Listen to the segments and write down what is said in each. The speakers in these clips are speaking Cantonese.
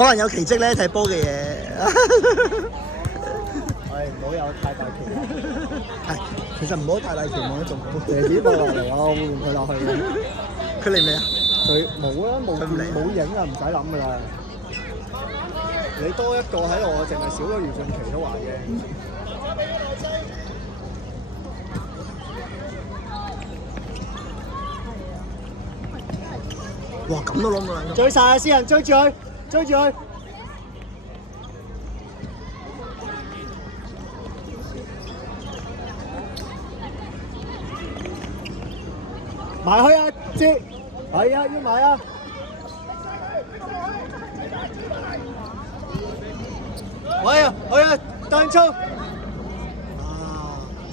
可能有奇蹟咧，踢波嘅嘢。唔好有太大期望。係，其實唔好太大期望都仲好。謝子過落嚟，我會換佢落去嘅。佢嚟未啊？佢冇啦，冇影啊，唔使諗噶啦。你多一個喺度，我淨係少咗余俊琪都話嘅。哇！咁都攞唔到兩個。追晒啊！私人追住佢，追住佢。埋去啊！接，係啊，要埋啊！喂啊，去啊，單衝！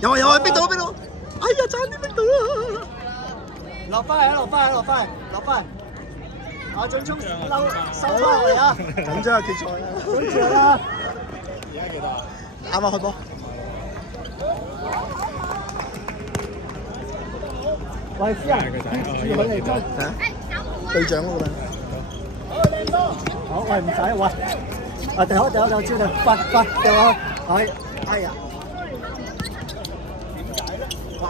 有啊，逼到！哎呀，差啲逼到啊！落翻嚟！阿俊聰收翻嚟啊！緊張啊，決賽啊！追住啦！而家幾多啊？啱啱開波。喂，私人，住佢嚟追。隊長嗰個啦。好，喂，唔使，喂。啊，掉招掉，快掉落去，係，哎呀！哇！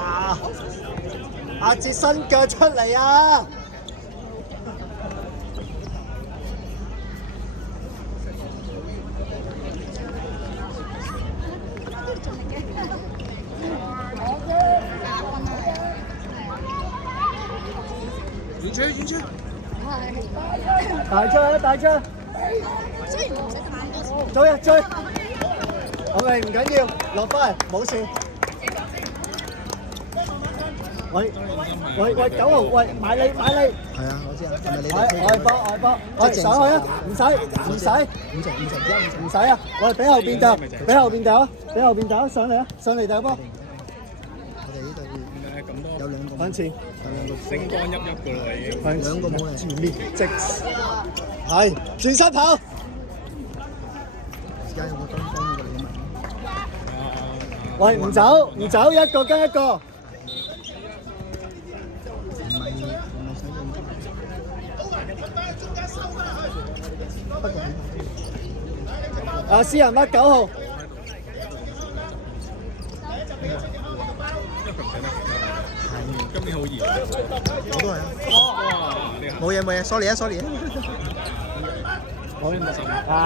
阿哲伸腳出嚟啊！遠出！大出！追！OK， 唔緊要，落翻嚟冇事。喂，9號，喂，買你。係啊，我知啊，係咪你哋？外波，喂，上去啊，唔使，唔使啊，喂，俾後邊掉，上嚟掉波。我哋呢隊咁多有兩個向前，星光熠熠㗎啦已經。兩個冇人。前面直，係轉身跑。而家有個東方嘅李文。喂，唔走，一個跟一個。唔係想用。不過啊，私人乜9號？今年好熱。我都係啊。冇嘢，sorry 啊。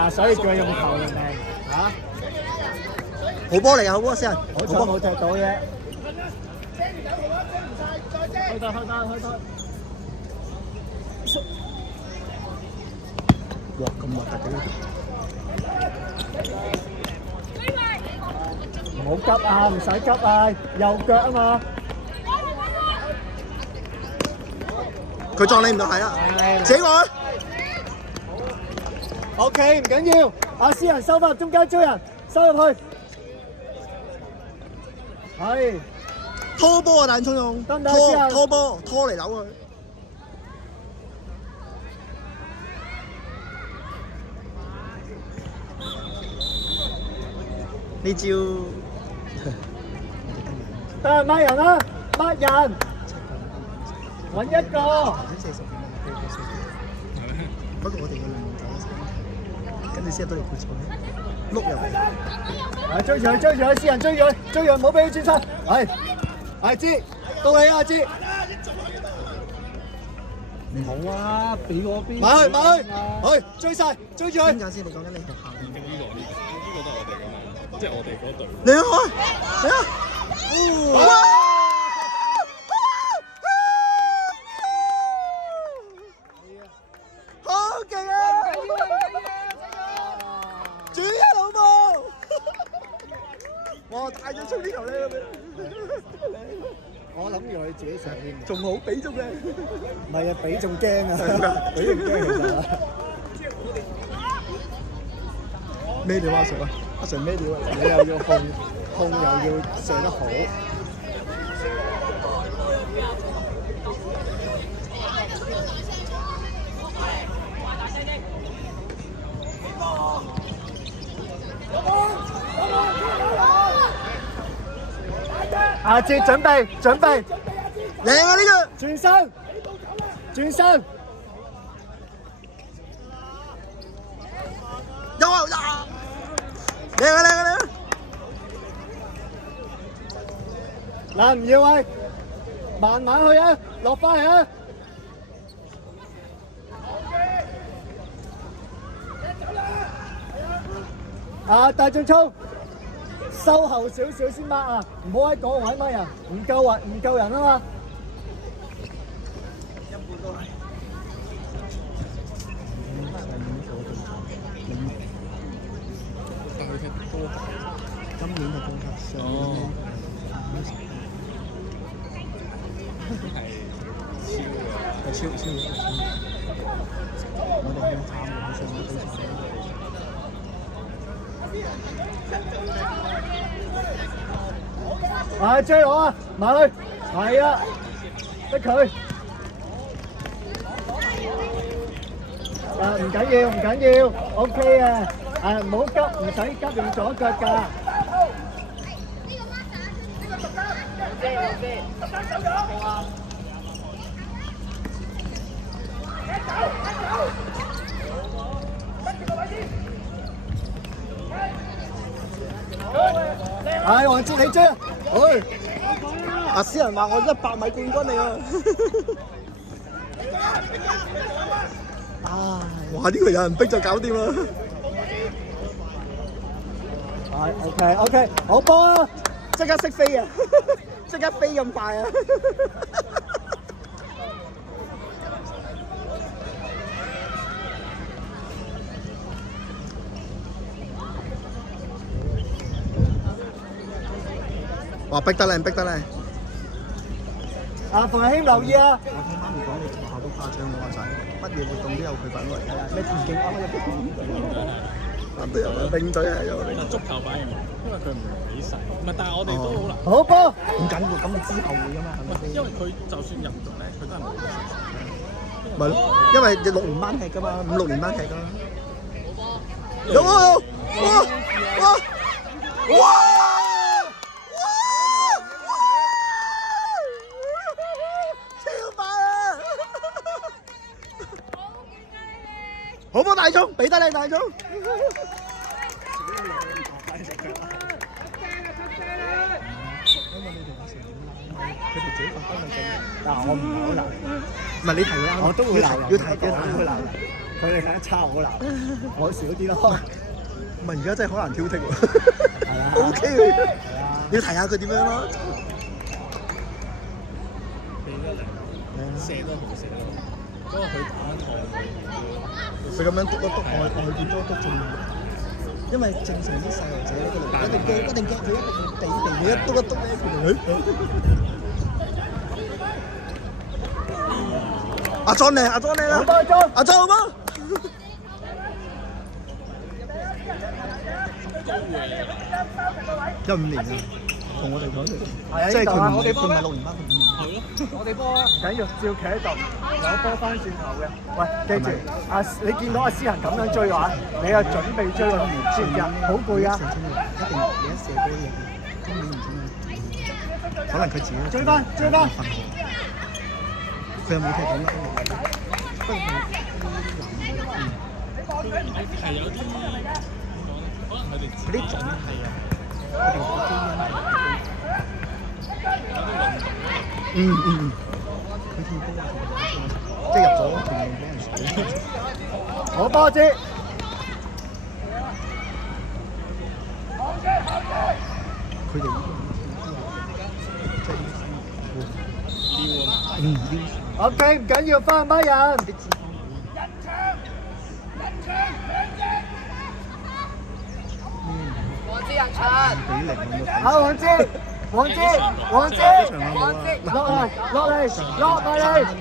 所以叫佢用頭嚟命嚇。好波嚟啊！好波先啊！好彩冇踢到啫。去得。哇！咁核突嘅呢唔好急啊，唔使急啊，右腳啊嘛。佢撞你唔到係啦，自己過去。OK， 唔緊要，阿私人收翻入中間追人，收入去。係拖波啊！彈衝用得唔得先啊拖波，拖嚟扭佢。呢招得乜人啊？乜人？揾一個。不過我哋嘅運動就跟住先入到嚟決賽，碌入嚟。係追住佢，私人追住佢，唔好俾佢轉身。係知，到你啊知。唔好啊，俾嗰邊。埋去，追住佢。邊間先？你講緊你學校定？呢個都係我哋㗎嘛，即係我哋嗰隊。你開，哇！好勁啊！轉一老母！哇！太咗出呢球咧咁樣。我諗住佢自己上添，仲好俾中嘅。唔係啊，俾仲驚啊，俾仲驚其實啊。咩料啊，阿 Sir 啊？阿 Sir 咩料啊？你又要控又要射得好。阿哲準備，靚啊呢個！轉身，靚啊靚啊靚啊！嗱唔要喂，慢慢去啊，落翻嚟啊！啊，大進衝，收後少少先掹啊，唔好喺嗰個位掹人，唔夠人啊嘛。但佢踢波今年嘅高級上年係超係超，我哋好慘嘅，上年都慘。追我啊，埋去，係啊，逼佢。唔緊要 ，OK 啊，唔好急，唔使急用左腳㗎。黃哲你追啊！阿詩人話我100米冠軍嚟啊！啊！哇！呢個有人逼就搞掂啦。係 OK， 好波啊！即刻識飛啊！即刻飛咁快啊！哇！逼得靚，逼得靚。馮日興留意啊！我聽媽咪講，你學校都誇張，我話仔乜嘢活動都有佢份嚟，咩田徑啊，乜都有，泳隊係有。但足球反而冇，因為佢唔幾細。唔係，但係我哋都好難。好波！唔緊要，咁你之後會㗎嘛，係咪先？因為佢就算入咗咧，佢都係冇。咪咯，因為你6年班踢㗎嘛，5、6年班踢㗎。有啊！哇！好波大鐘，俾得你大鐘。佢哋自己發揮咪勁。嗱，我唔係好鬧，唔係你提佢啱，我都會鬧，要提嘅，會鬧。佢哋睇得差我鬧，我少啲咯。唔係而家真係好難挑剔喎。係啊 OK 嘅，你要提下佢點樣咯。射都好射，不過佢打台。佢咁樣篤一篤，我見多篤中，因為正常啲細路仔咧，佢一定驚，佢一地佢一篤一篤咧，阿莊靚，阿莊靚啦，阿莊好嗎？15年啊，同我哋講即係佢唔係6年班，佢5年。係咯，我哋波唔緊要，照企喺度，有波翻轉頭嘅。喂，記住，你見到阿思恒咁樣追嘅話，你就準備追佢，知唔知啊？好攰啊！一定你一射波嘢，今年唔知咩，可能佢自己追翻，佢有冇踢到咧？係有啲點講咧？可能佢哋嗰啲種係啊，佢哋個基因係。佢跳波啊，即係入咗仲要俾人數。好波子。佢哋即係OK， 唔緊要，翻班人。黃志仁長，黃志，落嚟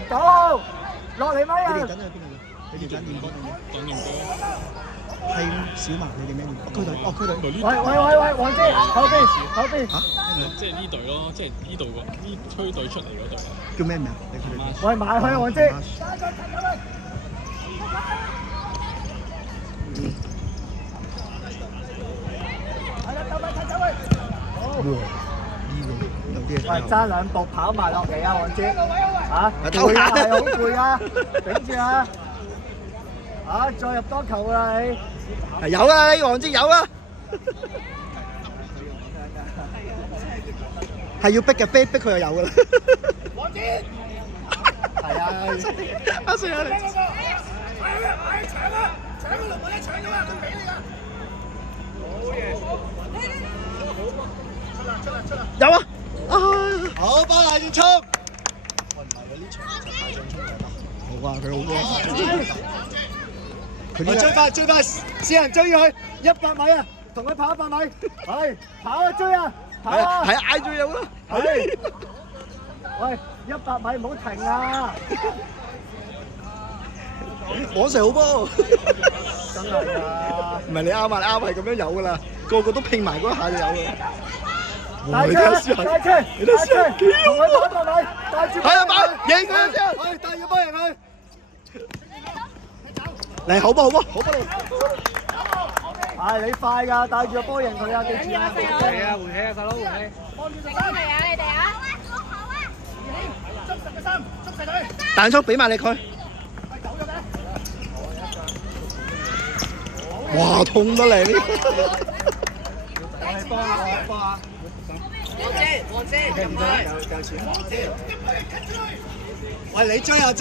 ，9號，落嚟乜人？你哋揀練波定咩？講練波。係小麻，你哋咩練？區隊，區隊。喂，黃志，後邊。嚇？即係呢隊咯，即係呢度個呢區隊出嚟嗰隊。叫咩名啊？你佢哋。喂，埋去啊，黃志。喂，爭2步跑埋落嚟啊，黃志。攰啊，係好攰啊，頂住啊！再入多球啦你。有啊，黃志有啊。係要逼嘅，逼佢就有㗎啦。係啊，阿四啊你。有啊！好波大熱衝！喂，唔係喎，呢場就太想衝咗啦。好啊，佢好波。追快，私人追佢100米啊，同佢跑100米，係跑啊追啊，跑啊！係嗌住有啦。係，喂，100米唔好停啊！網上好波。真係啊！唔係你啱啊，你啱係咁樣有㗎啦，個個都拼埋嗰一下就有㗎。大吹，你睇下，同佢跑100米，帶住。係啊，跑贏佢先。係帶住波贏佢。嚟好波！係你快㗎，帶住個波贏佢啊！記住啊！係啊，回氣啊，細佬回氣。彈速俾埋你佢。哇，痛得嚟呢！幫啊！我知，入去。喂，你追下先。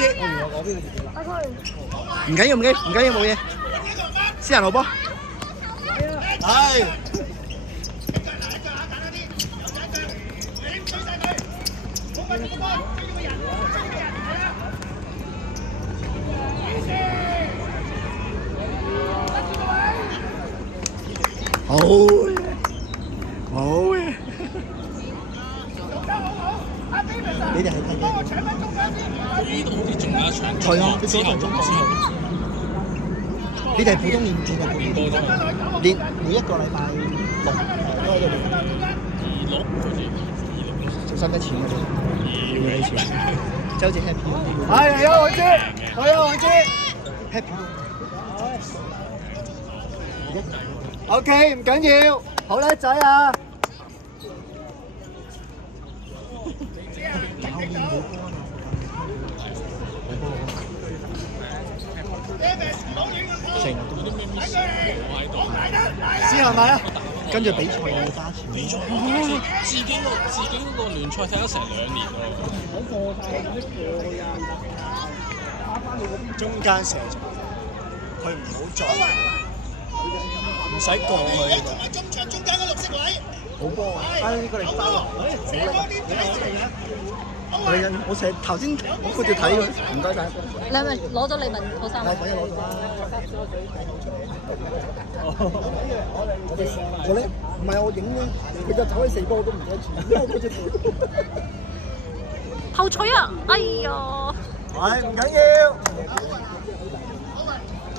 唔緊要，冇嘢。私人好波。係。好嘢！你哋係睇嘅。呢度好似仲有一場。係啊，之後。你哋係普通練練啊？練多咗。練每一個禮拜6都喺度練。26好似26。收得錢嘅啫。要幾錢？即係好似 happy 嗰啲。係啊，我知。happy。OK， 唔緊要，好叻仔啊！成日都嗰啲咩 miss 我喺度。試下咪啊！跟住比賽又要加錢。比賽自己嗰個聯賽踢咗成2年咯。中間射咗，佢唔好撞，唔使過去。中場中間嗰綠色位，好波啊！呢個嚟包，我成日頭先我顧住睇佢，唔該晒。你係咪攞咗禮物套衫啊？我攞咗啦。我咧唔係我影咧，佢就走去4波我都唔記得住，因為我顧住睇。後取啊！哎呀！係唔緊要。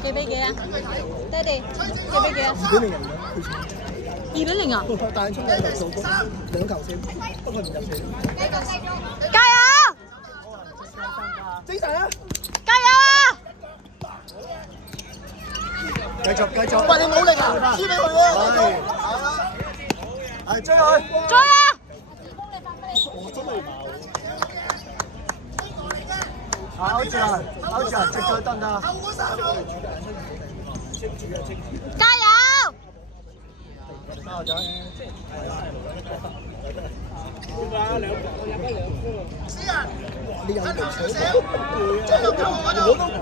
幾比幾啊？爹哋，幾比幾啊？2-0啊！但係出嚟就做工2球先，不過唔入線。加油！精神啊！加油！繼續。喂，你冇力啊！輸俾佢喎！係追佢。追啊！我真係好似係直咗得唔得啊？加油！你有力搶我都攰。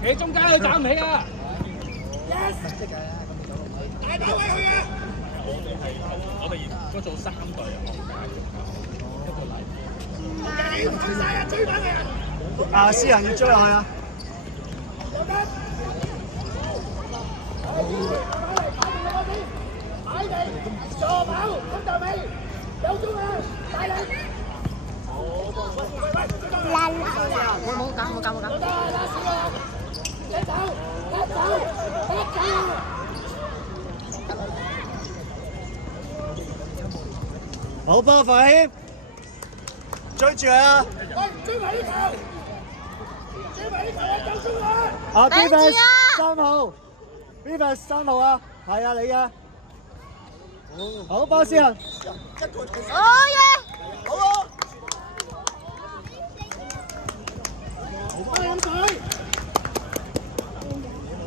你中間你斬唔起啊！我哋嗰組3隊啊！私人要追落去啊！冇搞。好波快謙，追住佢啊！啊 頂住啊 3號 ，Viva 3號啊，係啊你啊，好波先啊！哦耶！好啊！